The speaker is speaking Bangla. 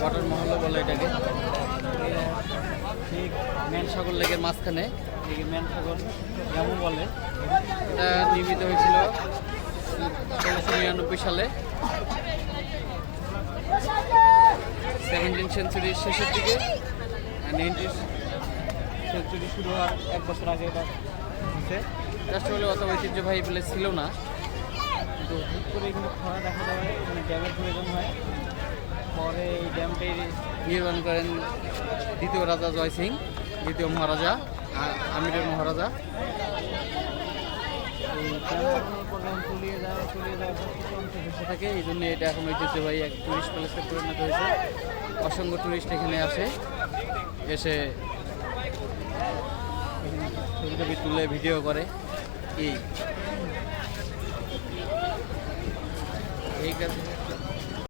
ওয়াটার মহল্লা বলে এটাকে। ঠিক মেন সাগর লেকের মাঝখানে মেন সাগর গ্রামও বলে, এটা নির্মিত হয়েছিল ষোলোশো নিরানব্বই সালে। সেভেন্টিন সেঞ্চুরির শেষের দিকে নাইনটিন সেঞ্চুরি শুরু হওয়ার এক বছর আগে এটা হচ্ছে জাস্ট হলে অত ঐতিহ্যবাহী প্লেস ছিল না। কিন্তু হুট করে এখানে খরা দেখা যায় এখানে ড্যামের প্রয়োজন ড্যামটি নির্মাণ করেন দ্বিতীয় রাজা জয় সিং, দ্বিতীয় মহারাজা আমিরের মহারাজা। থাকে এই জন্য এটা এখন ঐতিহ্যবাহী এক টুরিস্ট প্লেসে পরিণত হয়েছে। অসংখ্য টুরিস্ট এখানে আসে, এসে ছবি তুলে ভিডিও করে। এই। এই কারণে